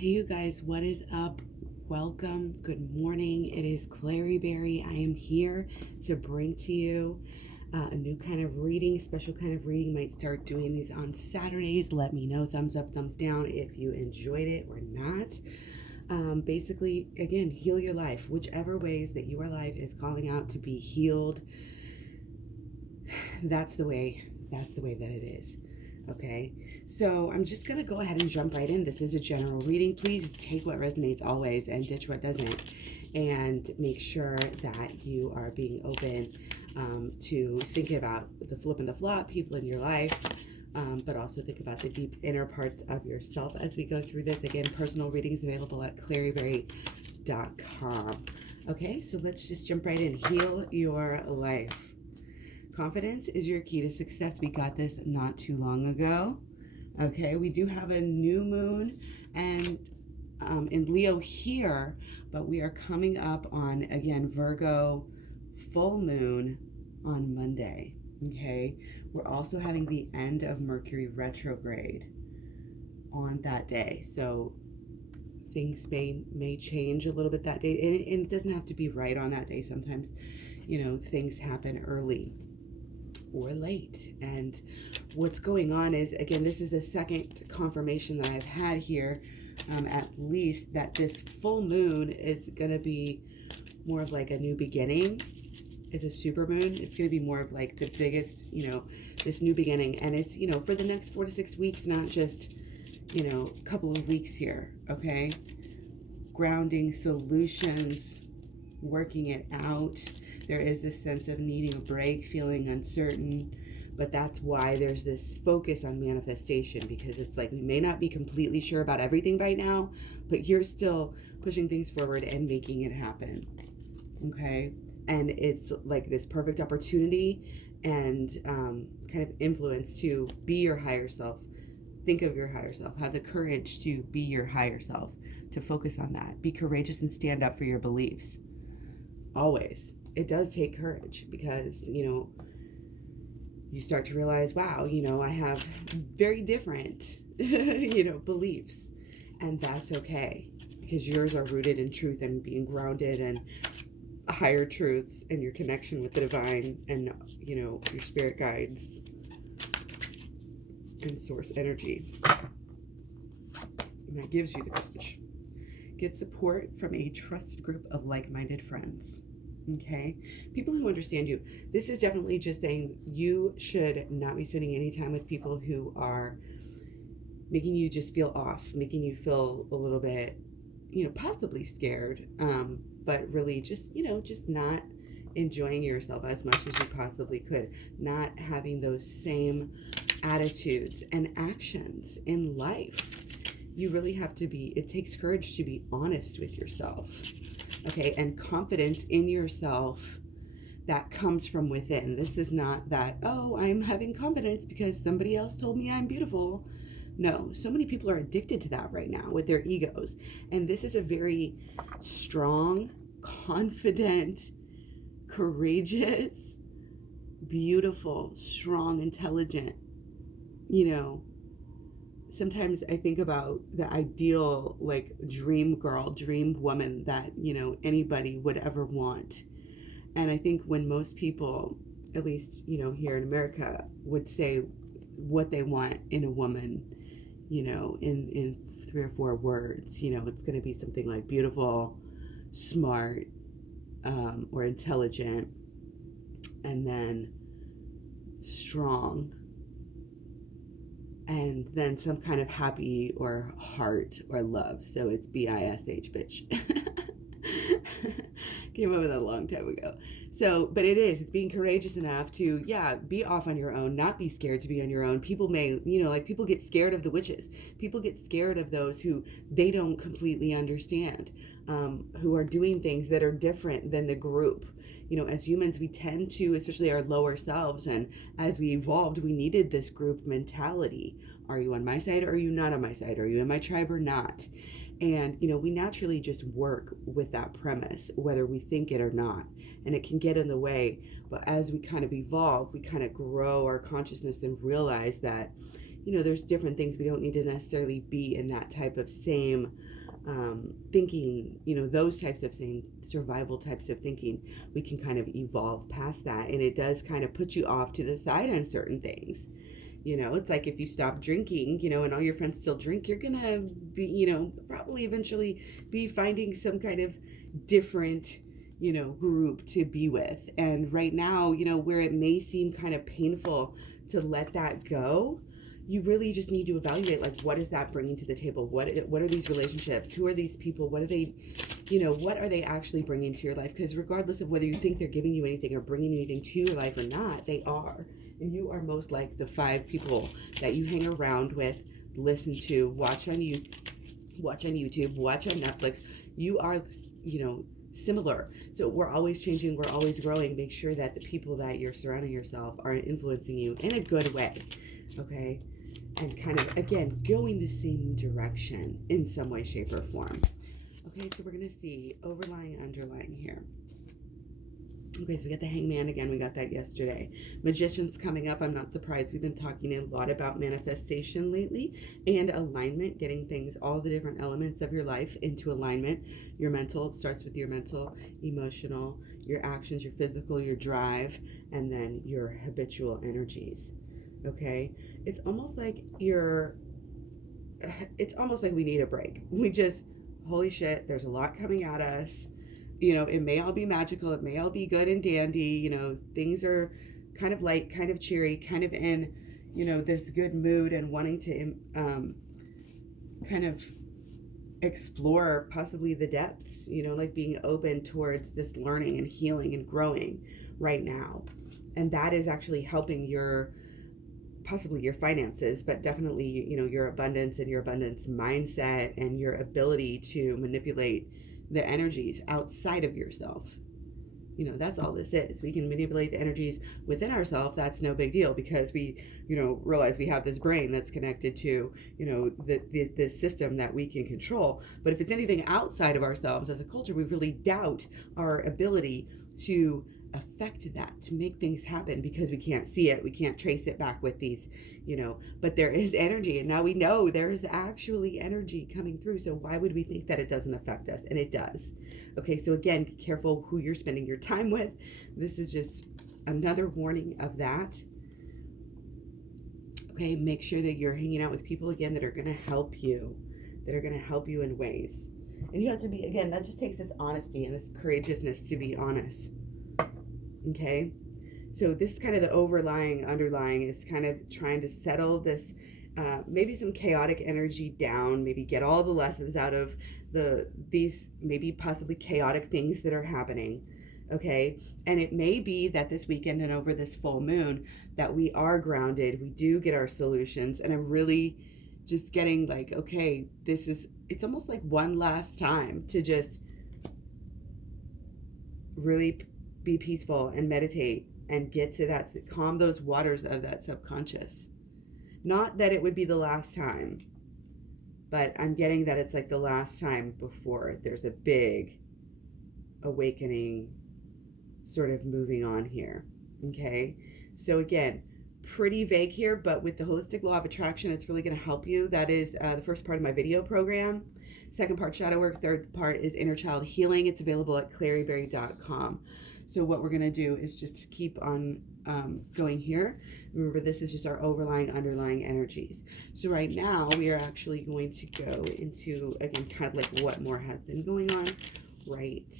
Hey, you guys, what is up? Welcome. Good morning. It is KlaireeBerry. I am here to bring to you a new kind of reading, special kind of reading. Might start doing these on Saturdays. Let me know, thumbs up, thumbs down, if you enjoyed it or not. Basically, again, heal your life. Whichever ways that your life is calling out to be healed, that's the way that it is. Okay, so I'm just gonna go ahead and jump right in. This is a general reading. Please take what resonates always and ditch what doesn't, and make sure that you are being open to thinking about the flip and the flop, people in your life, but also think about the deep inner parts of yourself as we go through this. Again, personal readings available at KlaireeBerry.com. Okay, so let's just jump right in. Heal your life. Confidence is your key to success. We got this not too long ago. Okay, we do have a new moon and in Leo here, but we are coming up on, again, Virgo full moon on Monday. Okay, we're also having the end of Mercury retrograde on that day. So things may change a little bit that day. And it doesn't have to be right on that day. Sometimes, things happen early or late. And what's going on is, again, this is a second confirmation that I've had here, at least, that this full moon is going to be more of like a new beginning. It's a super moon. It's going to be more of like the biggest, this new beginning. And it's, for the next 4 to 6 weeks, not just, a couple of weeks here. Okay. Grounding solutions, working it out. There is this sense of needing a break, feeling uncertain, but that's why there's this focus on manifestation, because it's like we may not be completely sure about everything right now, but you're still pushing things forward and making it happen. Okay? And it's like this perfect opportunity and kind of influence to be your higher self. Think of your higher self. Have the courage to be your higher self, to focus on that. Be courageous and stand up for your beliefs. Always. It does take courage, because, you start to realize, wow, I have very different, beliefs, and that's okay, because yours are rooted in truth and being grounded in higher truths and your connection with the divine and, your spirit guides and source energy. And that gives you the courage. Get support from a trusted group of like-minded friends. Okay, people who understand you. This is definitely just saying you should not be spending any time with people who are making you just feel off, making you feel a little bit, possibly scared, but really just, just not enjoying yourself as much as you possibly could, not having those same attitudes and actions in life. You really have to be, it takes courage to be honest with yourself. Okay, and confidence in yourself that comes from within. This is not that, oh, I'm having confidence because somebody else told me I'm beautiful. No, so many people are addicted to that right now with their egos. And this is a very strong, confident, courageous, beautiful, strong, intelligent, sometimes I think about the ideal, like, dream girl, dream woman that, anybody would ever want. And I think when most people, at least, here in America, would say what they want in a woman, in 3 or 4 words, it's going to be something like beautiful, smart, or intelligent, and then strong, and then some kind of happy or heart or love. So it's BISH, bitch. Came up with that a long time ago. So, but it's being courageous enough to, be off on your own, not be scared to be on your own. People may, people get scared of the witches. People get scared of those who they don't completely understand, who are doing things that are different than the group. As humans, we tend to, especially our lower selves, and as we evolved, we needed this group mentality. Are you on my side or are you not on my side? Are you in my tribe or not? And, we naturally just work with that premise, whether we think it or not. And it can get in the way. But as we kind of evolve, we kind of grow our consciousness and realize that, there's different things. We don't need to necessarily be in that type of same thinking, those types of same survival types of thinking. We can kind of evolve past that, and it does kind of put you off to the side on certain things. It's like if you stop drinking, and all your friends still drink, you're gonna be, probably eventually be finding some kind of different, group to be with. And right now, where it may seem kind of painful to let that go, you really just need to evaluate, like, what is that bringing to the table? What are these relationships? Who are these people? What are they, what are they actually bringing to your life? Because regardless of whether you think they're giving you anything or bringing anything to your life or not, they are. And you are most like the 5 people that you hang around with, listen to, watch on YouTube, watch on Netflix. You are, similar. So we're always changing, we're always growing. Make sure that the people that you're surrounding yourself are influencing you in a good way, okay? And kind of, again, going the same direction in some way, shape, or form. Okay, so we're going to see overlying, underlying here. Okay, so we got the Hangman again. We got that yesterday. Magician's coming up. I'm not surprised. We've been talking a lot about manifestation lately and alignment, getting things, all the different elements of your life into alignment. Your mental, it starts with your mental, emotional, your actions, your physical, your drive, and then your habitual energies. Okay, it's almost like we need a break. We just, holy shit, there's a lot coming at us. It may all be magical, it may all be good and dandy, things are kind of light, kind of cheery, kind of in, this good mood and wanting to kind of explore possibly the depths, like being open towards this learning and healing and growing right now. And that is actually helping possibly your finances, but definitely, your abundance and your abundance mindset and your ability to manipulate the energies outside of yourself. That's all this is. We can manipulate the energies within ourselves. That's no big deal because we, realize we have this brain that's connected to, the system that we can control. But if it's anything outside of ourselves as a culture, we really doubt our ability to affect that, to make things happen, because we can't see it, we can't trace it back with these, but there is energy, and now we know there's actually energy coming through. So why would we think that it doesn't affect us? And it does. Okay, so again, be careful who you're spending your time with. This is just another warning of that. Okay, make sure that you're hanging out with people, again, that are going to help you, in ways. And you have to be, again, that just takes this honesty and this courageousness to be honest. Okay, so this is kind of the underlying is kind of trying to settle this, maybe some chaotic energy down, maybe get all the lessons out of these maybe possibly chaotic things that are happening. Okay, and it may be that this weekend and over this full moon that we are grounded, we do get our solutions, and I'm really just getting like, okay, it's almost like one last time to just really be peaceful and meditate and get to that, calm those waters of that subconscious. Not that it would be the last time, but I'm getting that it's like the last time before there's a big awakening sort of moving on here. Okay, so again, pretty vague here, but with the holistic law of attraction, it's really going to help you. That is the first part of my video program. Second part, shadow work. Third part is inner child healing. It's available at KlaireeBerry.com. So what we're going to do is just keep on going here. Remember, this is just our overlying, underlying energies. So right now, we are actually going to go into, again, kind of like what more has been going on right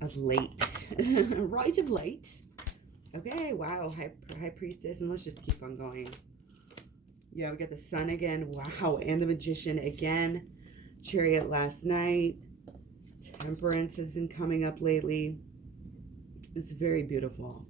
of late. Right of late. Okay, wow, high priestess, and let's just keep on going. Yeah, we got the sun again. Wow, and the magician again. Chariot last night. Temperance has been coming up lately. It's very beautiful.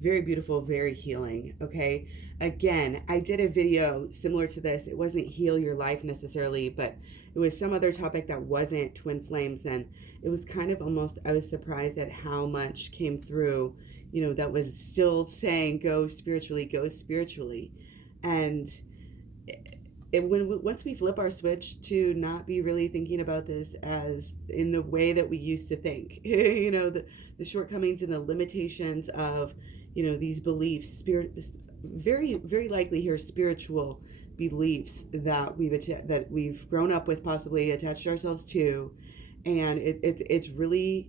Very beautiful, very healing. Okay. Again, I did a video similar to this. It wasn't heal your life necessarily, but it was some other topic that wasn't twin flames. And it was kind of almost, I was surprised at how much came through, that was still saying, go spiritually. And once we flip our switch to not be really thinking about this as in the way that we used to think, the shortcomings and the limitations of, these beliefs, very, very likely here spiritual beliefs that we've grown up with, possibly attached ourselves to, and it's really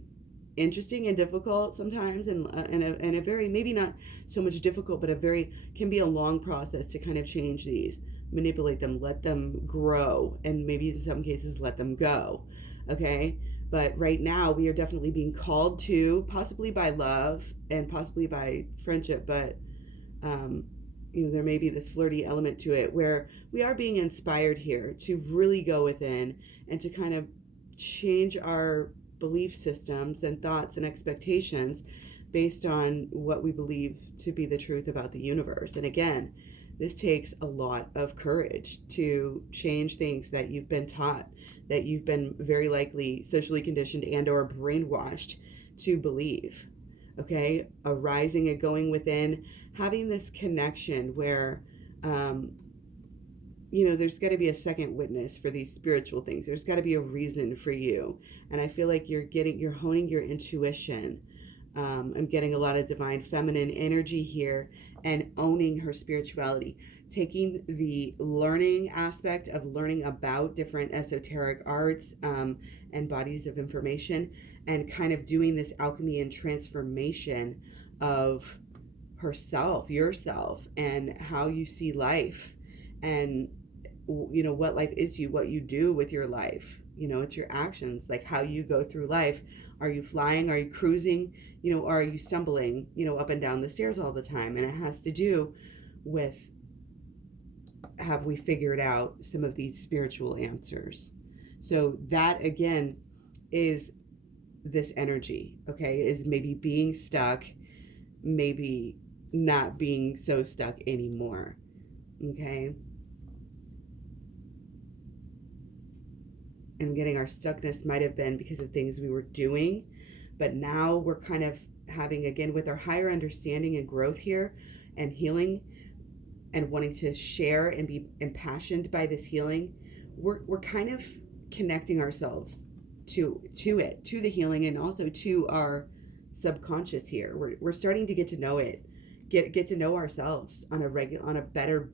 interesting and difficult sometimes, and a very, maybe not so much difficult, but can be a long process to kind of change these, manipulate them, let them grow, and maybe in some cases let them go. Okay, but right now we are definitely being called to, possibly by love and possibly by friendship, but there may be this flirty element to it, where we are being inspired here to really go within and to kind of change our belief systems and thoughts and expectations based on what we believe to be the truth about the universe. And again, this takes a lot of courage to change things that you've been taught, that you've been very likely socially conditioned and or brainwashed to believe. Okay, arising and going within, having this connection where there's got to be a second witness for these spiritual things. There's got to be a reason for you. And I feel like you're honing your intuition. I'm getting a lot of divine feminine energy here, and owning her spirituality, taking the learning aspect of learning about different esoteric arts and bodies of information, and kind of doing this alchemy and transformation of herself, yourself, and how you see life, and what life is to you, what you do with your life. It's your actions, like how you go through life. Are you flying? Are you cruising? Or are you stumbling, up and down the stairs all the time? And it has to do with, have we figured out some of these spiritual answers? So that, again, is this energy, okay, is maybe being stuck, maybe not being so stuck anymore, okay? And getting our stuckness might have been because of things we were doing, but now we're kind of having, again, with our higher understanding and growth here and healing and wanting to share and be impassioned by this healing, we're kind of connecting ourselves to the healing, and also to our subconscious here. We're starting to get to know it, get to know ourselves on a better,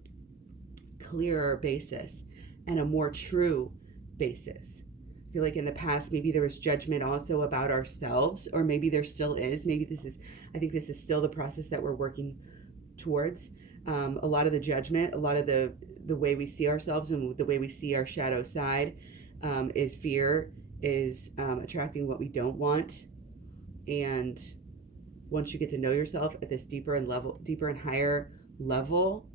clearer basis, and a more true basis. I feel like in the past, maybe there was judgment also about ourselves, or maybe there still is. I think this is still the process that we're working towards. A lot of the judgment, a lot of the way we see ourselves and the way we see our shadow side is fear, is attracting what we don't want. And once you get to know yourself at this deeper and higher level,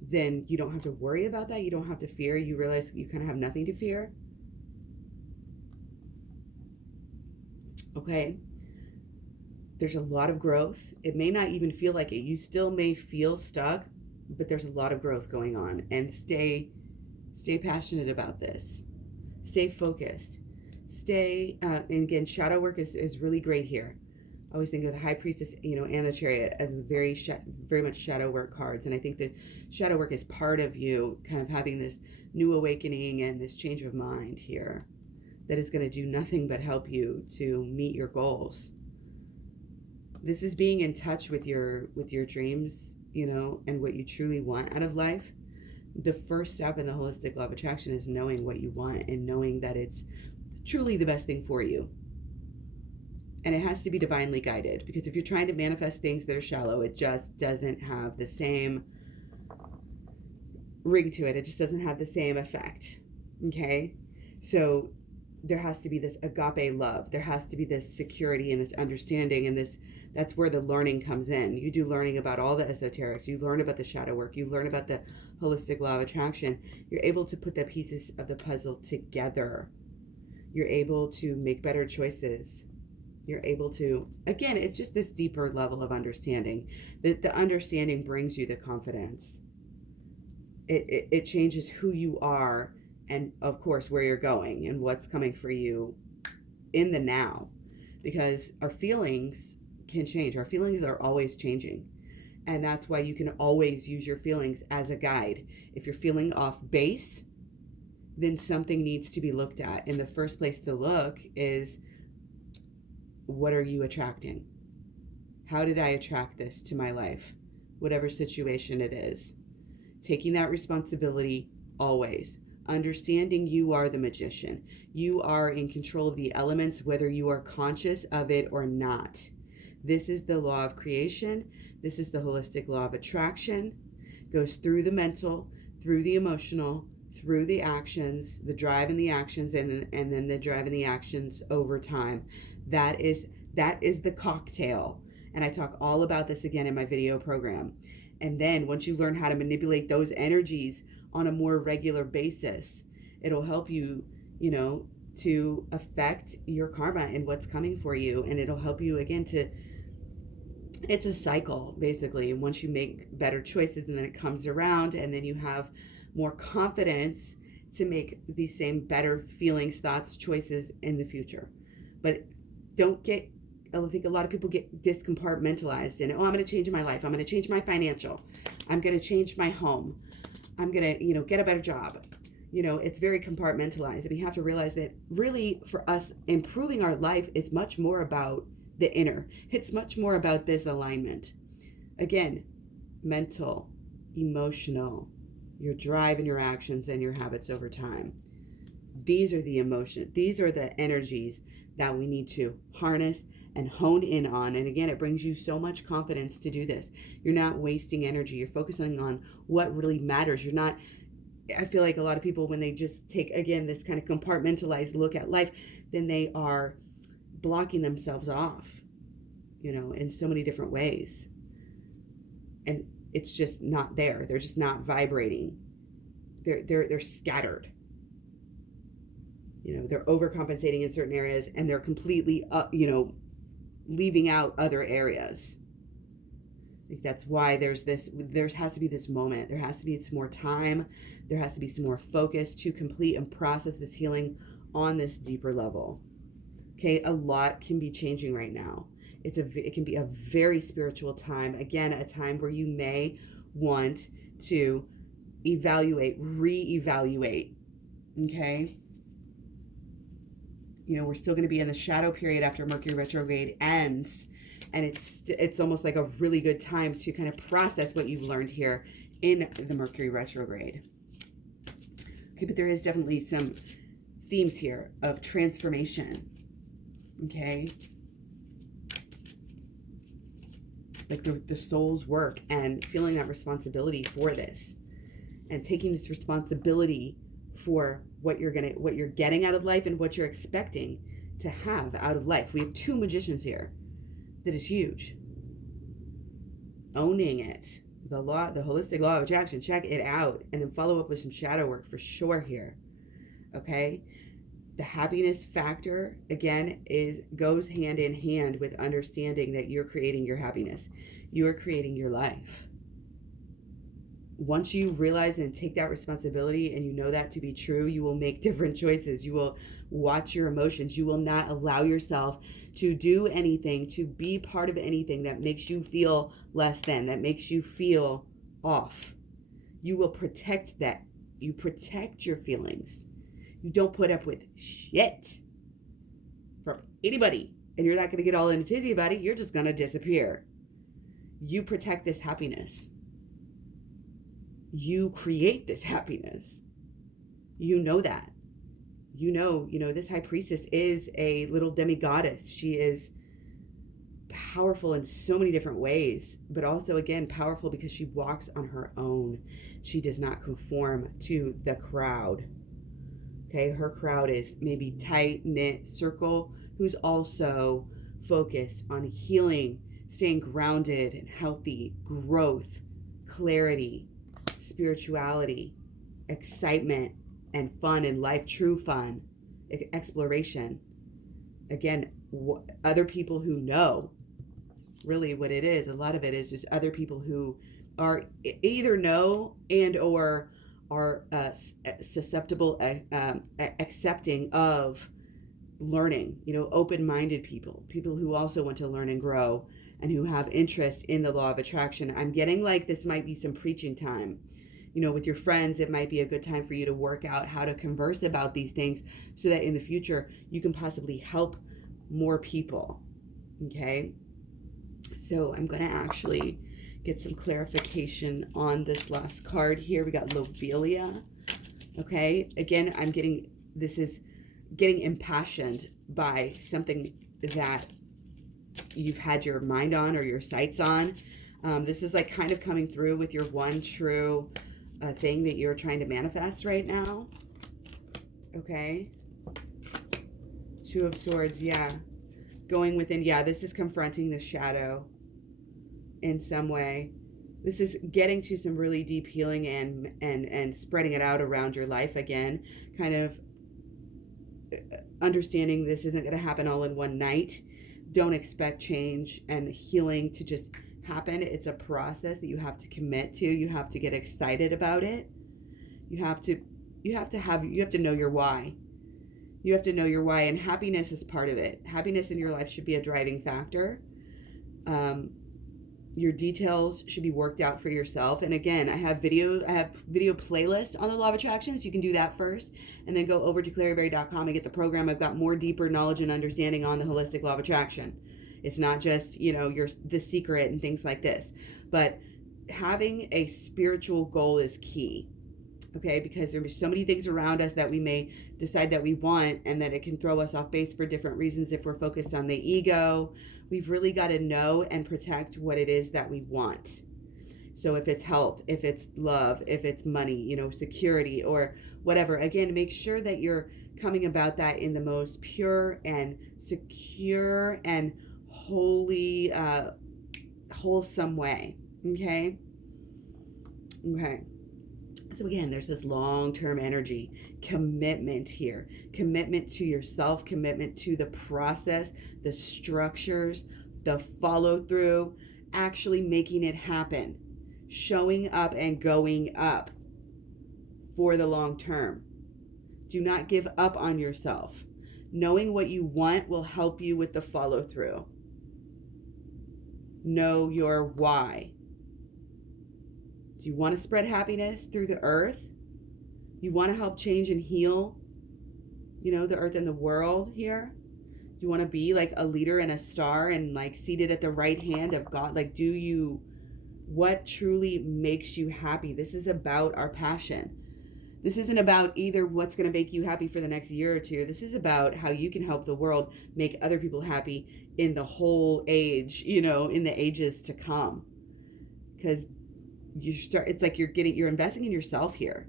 then you don't have to worry about that. You don't have to fear. You realize you kind of have nothing to fear. Okay. There's a lot of growth. It may not even feel like it. You still may feel stuck, but there's a lot of growth going on. And stay passionate about this. Stay focused. And again, shadow work is really great here. I always think of the High Priestess, and the Chariot as very much shadow work cards. And I think that shadow work is part of you kind of having this new awakening and this change of mind here that is going to do nothing but help you to meet your goals. This is being in touch with your dreams, and what you truly want out of life. The first step in the holistic law of attraction is knowing what you want and knowing that it's truly the best thing for you. And it has to be divinely guided, because if you're trying to manifest things that are shallow, it just doesn't have the same ring to it. It just doesn't have the same effect. Okay? So there has to be this agape love. There has to be this security and this understanding, and that's where the learning comes in. You do learning about all the esoterics. You learn about the shadow work. You learn about the holistic law of attraction. You're able to put the pieces of the puzzle together. You're able to make better choices. You're able to, again, it's just this deeper level of understanding. The understanding brings you the confidence. It changes who you are, and of course where you're going and what's coming for you in the now, because our feelings can change. Our feelings are always changing, and that's why you can always use your feelings as a guide. If you're feeling off base, then something needs to be looked at. And the first place to look is, what are you attracting? How did I attract this to my life? whatever situation it is. Taking that responsibility always. Understanding you are the magician. You are in control of the elements, whether you are conscious of it or not. This is the law of creation. This is the holistic law of attraction. It goes through the mental, through the emotional, through the actions, the drive and the actions, and then the drive and the actions over time. That is the cocktail. And I talk all about this again in my video program. And then once you learn how to manipulate those energies on a more regular basis, it'll help you, to affect your karma and what's coming for you. And it'll help you again it's a cycle basically. And once you make better choices and then it comes around and then you have more confidence to make these same better feelings, thoughts, choices in the future. But I think a lot of people get discompartmentalized and, I'm going to change my life. I'm going to change my financial. I'm going to change my home. I'm going to, get a better job. It's very compartmentalized. And you have to realize that really for us, improving our life is much more about the inner. It's much more about this alignment. Again, mental, emotional, your drive and your actions and your habits over time. These are the emotions. These are the energies that we need to harness and hone in on. And again, it brings you so much confidence to do this. You're not wasting energy. You're focusing on what really matters. I feel like a lot of people, when they just take, again, this kind of compartmentalized look at life, then they are blocking themselves off, in so many different ways. And it's just not there. They're just not vibrating. They're scattered. They're overcompensating in certain areas and they're completely, leaving out other areas. I think that's why there has to be this moment. There has to be some more time. There has to be some more focus to complete and process this healing on this deeper level. Okay, a lot can be changing right now. It can be a very spiritual time. Again, a time where you may want to reevaluate. Okay? We're still going to be in the shadow period after Mercury retrograde ends. And it's almost like a really good time to kind of process what you've learned here in the Mercury retrograde. Okay, but there is definitely some themes here of transformation. Okay? Like the soul's work and feeling that responsibility for this. And taking this responsibility for what you're getting out of life and what you're expecting to have out of life. We have two magicians here. That is huge. Owning it. The holistic law of attraction. Check it out. And then follow up with some shadow work for sure here. Okay? The happiness factor, again, goes hand in hand with understanding that you're creating your happiness. You're creating your life. Once you realize and take that responsibility and you know that to be true, you will make different choices. You will watch your emotions. You will not allow yourself to do anything, to be part of anything that makes you feel less than, that makes you feel off. You will protect that. You protect your feelings. You don't put up with shit from anybody. And you're not going to get all in a tizzy about it. You're just going to disappear. You protect this happiness. You create this happiness. You know that. This high priestess is a little demigoddess. She is powerful in so many different ways, but also, again, powerful because she walks on her own. She does not conform to the crowd. Okay, her crowd is maybe tight-knit circle who's also focused on healing, staying grounded and healthy, growth, clarity, spirituality, excitement, and fun in life, true fun, exploration. Again, other people who know really what it is. A lot of it is just other people who are either know and or are susceptible, accepting of learning, open-minded people who also want to learn and grow and who have interest in the law of attraction. I'm getting like this might be some preaching time. With your friends, it might be a good time for you to work out how to converse about these things so that in the future you can possibly help more people. Okay? So I'm going to actually get some clarification on this last card here. We got Lobelia. Okay, again, this is getting impassioned by something that you've had your mind on or your sights on. This is like kind of coming through with your one true thing that you're trying to manifest right now. Okay. Two of Swords, yeah. Going within, yeah, this is confronting the shadow in some way. This is getting to some really deep healing and spreading it out around your life again. Kind of understanding this isn't going to happen all in one night. Don't expect change and healing to just happen. It's a process that you have to commit to. You have to get excited about it. You have to know your why. You have to know your why, and happiness is part of it. Happiness in your life should be a driving factor. Your details should be worked out for yourself. And again, I have video playlist on the Law of Attraction, so you can do that first, and then go over to KlaireeBerry.com and get the program. I've got more deeper knowledge and understanding on the holistic Law of Attraction. It's not just, the secret and things like this, but having a spiritual goal is key. Okay, because there are so many things around us that we may decide that we want, and that it can throw us off base for different reasons if we're focused on the ego. We've really got to know and protect what it is that we want. So if it's health, if it's love, if it's money, security or whatever, again, make sure that you're coming about that in the most pure and secure and holy, wholesome way. Okay. So again, there's this long-term energy, commitment here, commitment to yourself, commitment to the process, the structures, the follow-through, actually making it happen, showing up and going up for the long term. Do not give up on yourself. Knowing what you want will help you with the follow-through. Know your why. You want to spread happiness through the earth. You want to help change and heal, the earth and the world here. You want to be like a leader and a star and like seated at the right hand of God. Like, what truly makes you happy? This is about our passion. This isn't about either what's going to make you happy for the next year or two. This is about how you can help the world make other people happy in the whole age, in the ages to come. Because it's like you're investing in yourself here.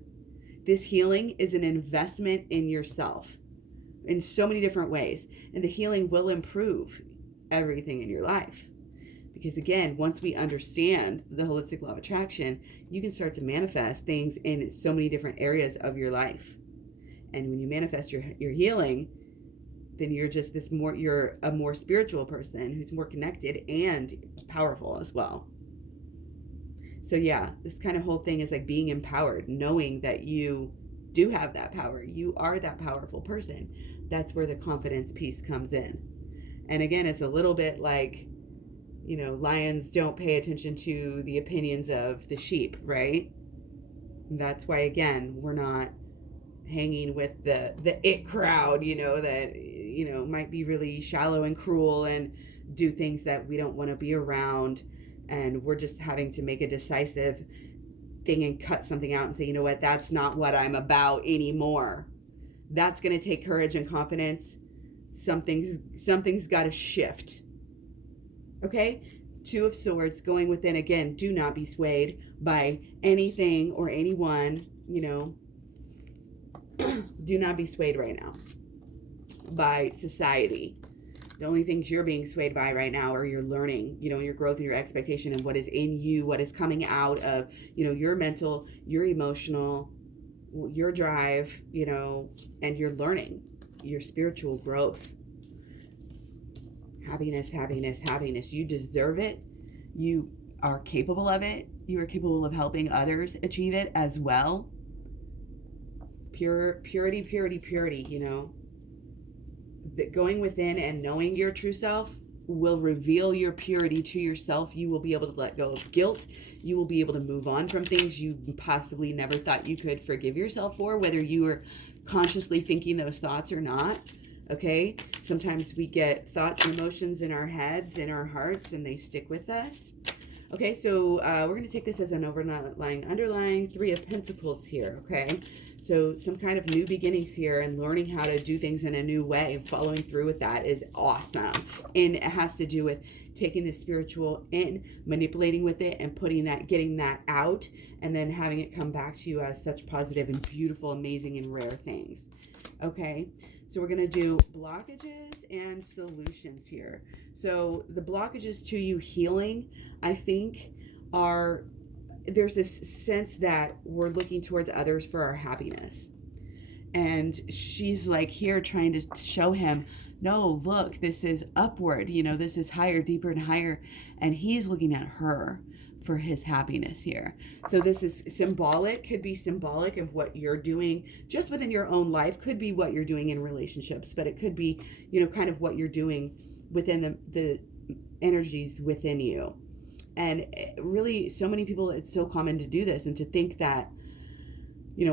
This healing is an investment in yourself in so many different ways. And the healing will improve everything in your life. Because again, once we understand the holistic law of attraction, you can start to manifest things in so many different areas of your life. And when you manifest your healing, then you're a more spiritual person who's more connected and powerful as well. So yeah, this kind of whole thing is like being empowered, knowing that you do have that power. You are that powerful person. That's where the confidence piece comes in. And again, it's a little bit like, lions don't pay attention to the opinions of the sheep, right? And that's why, again, we're not hanging with the it crowd, that, might be really shallow and cruel and do things that we don't want to be around. And we're just having to make a decisive thing and cut something out and say, you know what, that's not what I'm about anymore. That's going to take courage and confidence. Something's got to shift. Okay? Two of Swords going within. Again, do not be swayed by anything or anyone, do not be swayed right now by society. The only things you're being swayed by right now are your learning, your growth and your expectation and what is in you, what is coming out of, your mental, your emotional, your drive, and your learning, your spiritual growth. Happiness, happiness, happiness. You deserve it. You are capable of it. You are capable of helping others achieve it as well. Purity, purity, purity, That going within and knowing your true self will reveal your purity to yourself. You will be able to let go of guilt. You will be able to move on from things you possibly never thought you could forgive yourself for, whether you were consciously thinking those thoughts or not. Okay? Sometimes we get thoughts and emotions in our heads, in our hearts, and they stick with us. Okay, so we're going to take this as an underlying Three of Pentacles here, okay? So some kind of new beginnings here and learning how to do things in a new way and following through with that is awesome. And it has to do with taking the spiritual in, manipulating with it, and getting that out, and then having it come back to you as such positive and beautiful, amazing, and rare things. Okay, so we're going to do blockages and solutions here. So the blockages to you healing, I think, there's this sense that we're looking towards others for our happiness. And she's like here trying to show him, no, look, this is upward, this is higher, deeper, and higher. And he's looking at her for his happiness here. So this is symbolic, could be symbolic of what you're doing just within your own life, could be what you're doing in relationships, but it could be, kind of what you're doing within the energies within you. And really, so many people, it's so common to do this and to think that,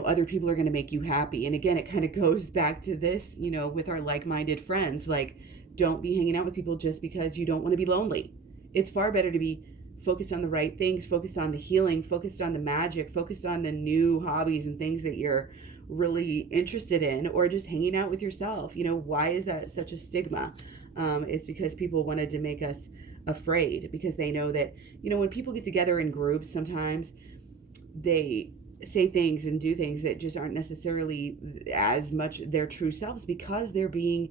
other people are going to make you happy. And again, it kind of goes back to this, with our like-minded friends, like, don't be hanging out with people just because you don't want to be lonely. It's far better to be focused on the right things, focused on the healing, focused on the magic, focused on the new hobbies and things that you're really interested in, or just hanging out with yourself. Why is that such a stigma? It's because people wanted to make us afraid, because they know that, when people get together in groups, sometimes they say things and do things that just aren't necessarily as much their true selves, because they're being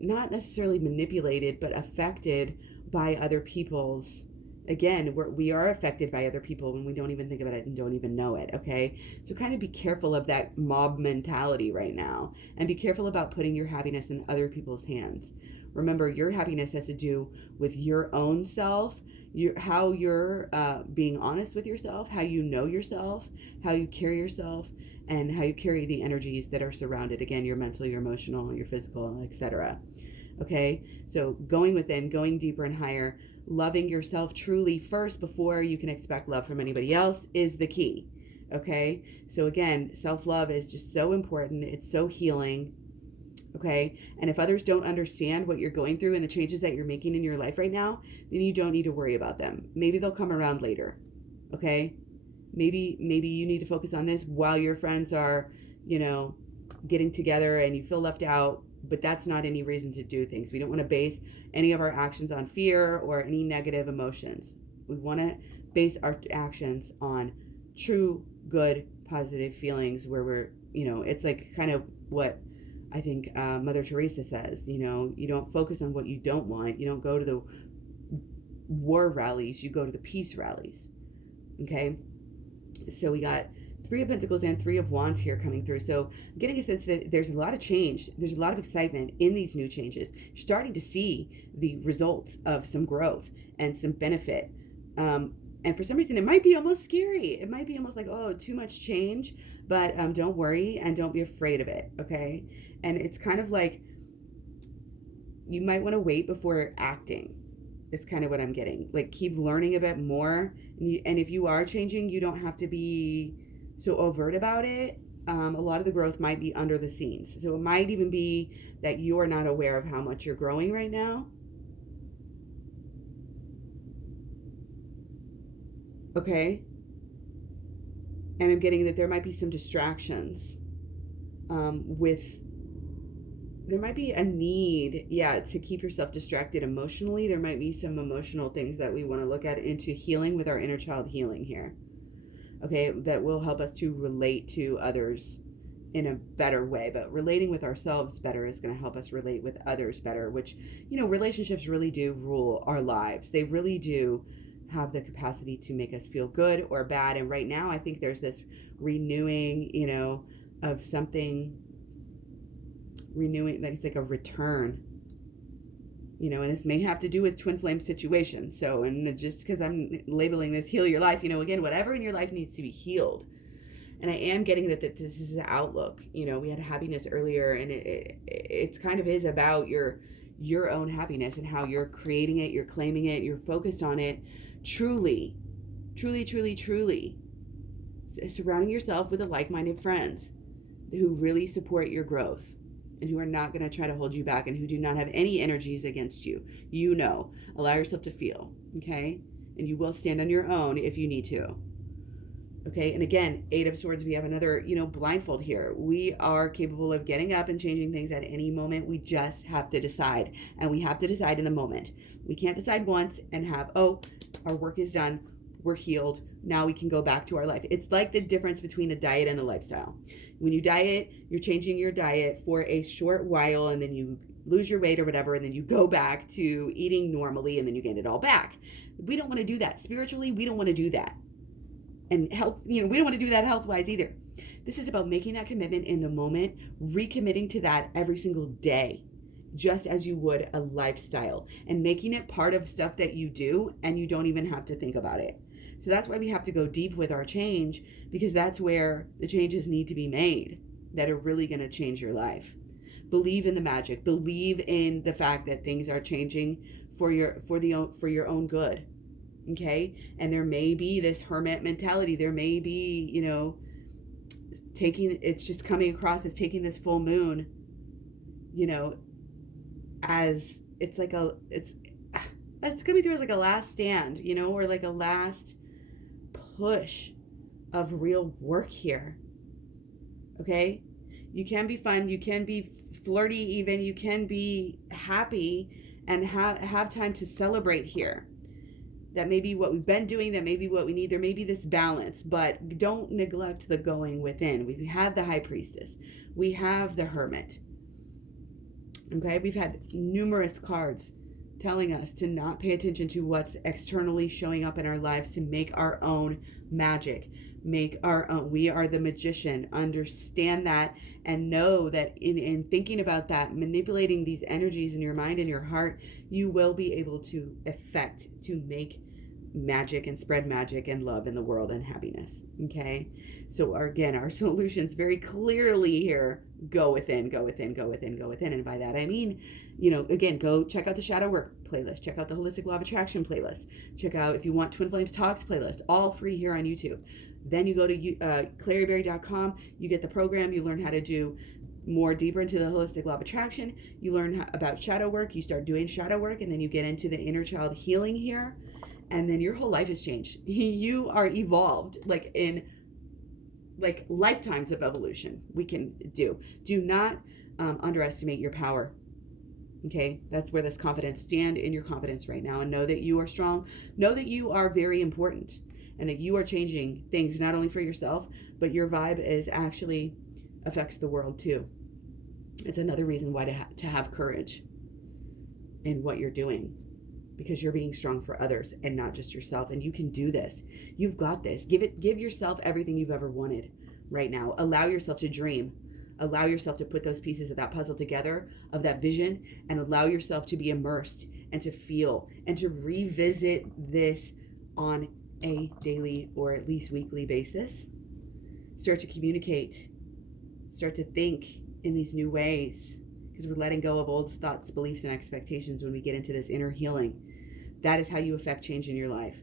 not necessarily manipulated, but affected by other people's, again, we are affected by other people when we don't even think about it and don't even know it, okay? So kind of be careful of that mob mentality right now, and be careful about putting your happiness in other people's hands. Remember, your happiness has to do with your own self, how you're being honest with yourself, how you know yourself, how you carry yourself, and how you carry the energies that are surrounded. Again, your mental, your emotional, your physical, etc. Okay, so going within, going deeper and higher, loving yourself truly first before you can expect love from anybody else is the key. Okay, so again, self-love is just so important. It's so healing. Okay, and if others don't understand what you're going through and the changes that you're making in your life right now, then you don't need to worry about them. Maybe they'll come around later. Okay, maybe you need to focus on this while your friends are, getting together and you feel left out. But that's not any reason to do things. We don't want to base any of our actions on fear or any negative emotions. We want to base our actions on true, good, positive feelings where we're, it's like kind of what I think Mother Teresa says, you don't focus on what you don't want. You don't go to the war rallies. You go to the peace rallies. Okay? So we got Three of Pentacles and Three of Wands here coming through. So I'm getting a sense that there's a lot of change. There's a lot of excitement in these new changes. You're starting to see the results of some growth and some benefit. And for some reason, it might be almost scary. It might be almost like, oh, too much change. But don't worry and don't be afraid of it, okay? And it's kind of like you might want to wait before acting. It's kind of what I'm getting. Like, keep learning a bit more. And if you are changing, you don't have to be so overt about it. A lot of the growth might be under the scenes. So it might even be that you're not aware of how much you're growing right now. Okay? And I'm getting that there might be some distractions there might be a need, to keep yourself distracted emotionally. There might be some emotional things that we want to look at into healing with our inner child healing here. Okay, that will help us to relate to others in a better way. But relating with ourselves better is going to help us relate with others better, which, relationships really do rule our lives. They really do have the capacity to make us feel good or bad. And right now, I think there's this renewing, of something, it's like a return, and this may have to do with twin flame situations. So, and just because I'm labeling this heal your life, again, whatever in your life needs to be healed. And I am getting that this is the outlook. We had happiness earlier, and it's kind of is about your own happiness and how you're creating it, you're claiming it, you're focused on it. Truly, surrounding yourself with the like-minded friends who really support your growth and who are not going to try to hold you back and who do not have any energies against you. Allow yourself to feel, okay? and you will stand on your own if you need to. Okay, and again, Eight of Swords, we have another, blindfold here. We are capable of getting up and changing things at any moment. We just have to decide, and we have to decide in the moment. We can't decide once and have, our work is done, we're healed, now we can go back to our life. It's like the difference between a diet and a lifestyle. When you diet, you're changing your diet for a short while, and then you lose your weight or whatever, and then you go back to eating normally, and then you gain it all back. We don't want to do that. Spiritually, we don't want to do that. And health, we don't want to do that health-wise either. This is about making that commitment in the moment, recommitting to that every single day, just as you would a lifestyle, and making it part of stuff that you do, and you don't even have to think about it. So that's why we have to go deep with our change, because that's where the changes need to be made that are really going to change your life. Believe in the magic. Believe in the fact that things are changing for your own good. Okay? And there may be this hermit mentality. There may be, it's just coming across as taking this full moon, as it's coming through as like a last stand, or like a last push of real work here. Okay? You can be fun, you can be flirty even, you can be happy and have time to celebrate here. That may be what we've been doing, that may be what we need. There may be this balance, but don't neglect the going within. We've had the High Priestess. We have the Hermit. Okay, we've had numerous cards telling us to not pay attention to what's externally showing up in our lives, to make our own magic, make our own. We are the magician. Understand that and know that in thinking about that, manipulating these energies in your mind and your heart, you will be able to make magic and spread magic and love in the world and happiness. Okay, so our solutions very clearly here: go within, go within, go within, go within. And by that I mean, again, go check out the Shadow Work playlist, check out the Holistic Law of Attraction playlist, check out, if you want, Twin Flames Talks playlist, all free here on YouTube. Then you go to KlaireeBerry.com, you get the program, you learn how to do more deeper into the Holistic Law of Attraction, you learn about shadow work, you start doing shadow work, and then you get into the inner child healing here, and then your whole life has changed. You are evolved, in lifetimes of evolution we can do. Do not underestimate your power. Okay, that's where this confidence, stand in your confidence right now and know that you are strong. Know that you are very important and that you are changing things not only for yourself, but your vibe is actually affects the world too. It's another reason why to have courage in what you're doing, because you're being strong for others and not just yourself. And you can do this. You've got this. Give yourself everything you've ever wanted right now. Allow yourself to dream. Allow yourself to put those pieces of that puzzle together, of that vision, and allow yourself to be immersed and to feel and to revisit this on a daily or at least weekly basis. Start to communicate. Start to think in these new ways, because we're letting go of old thoughts, beliefs, and expectations when we get into this inner healing. That is how you affect change in your life.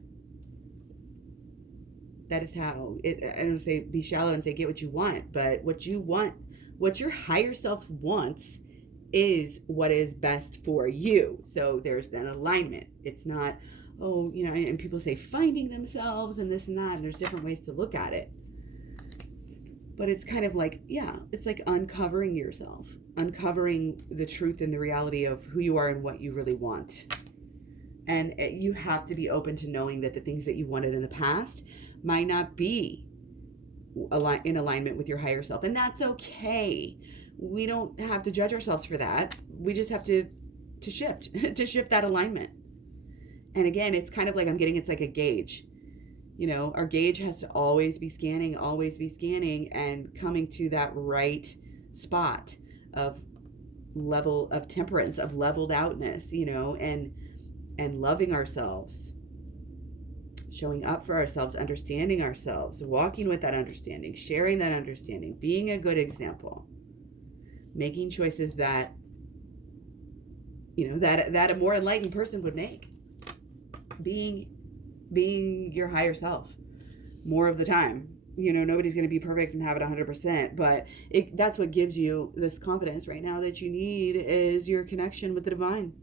That is how I don't say be shallow and say get what you want, but what you want, what your higher self wants, is what is best for you. So there's that alignment. It's not, and people say finding themselves and this and that, and there's different ways to look at it. But it's kind of like, it's like uncovering yourself, uncovering the truth and the reality of who you are and what you really want. And you have to be open to knowing that the things that you wanted in the past might not be in alignment with your higher self. And that's okay. We don't have to judge ourselves for that. We just have to shift, to shift that alignment. And again, it's kind of like it's like a gauge. Our gauge has to always be scanning and coming to that right spot of level of temperance, of leveled outness, and loving ourselves, showing up for ourselves, understanding ourselves, walking with that understanding, sharing that understanding, being a good example, making choices that, that a more enlightened person would make, being your higher self more of the time. Nobody's going to be perfect and have it 100%, but that's what gives you this confidence right now that you need, is your connection with the divine.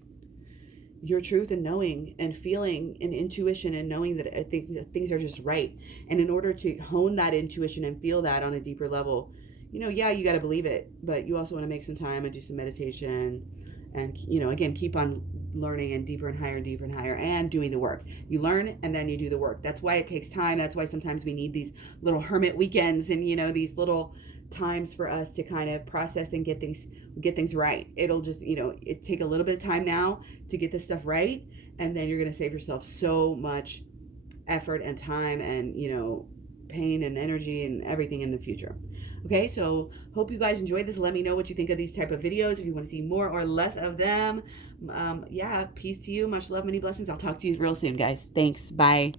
your truth and knowing and feeling and intuition and knowing that things are just right. And in order to hone that intuition and feel that on a deeper level, you know, yeah, you got to believe it, but you also want to make some time and do some meditation and, you know, again, keep on learning and deeper and higher and doing the work. You learn and then you do the work. That's why it takes time. That's why sometimes we need these little hermit weekends and, you know, these little times for us to kind of process and get things right. It'll just, you know, it take a little bit of time now to get this stuff right, and then you're going to save yourself so much effort and time and, you know, pain and energy and everything in the future. Okay, so hope you guys enjoyed this. Let me know what you think of these type of videos, if you want to see more or less of them. Yeah, peace to you, much love, many blessings. I'll talk to you real soon, guys. Thanks. Bye.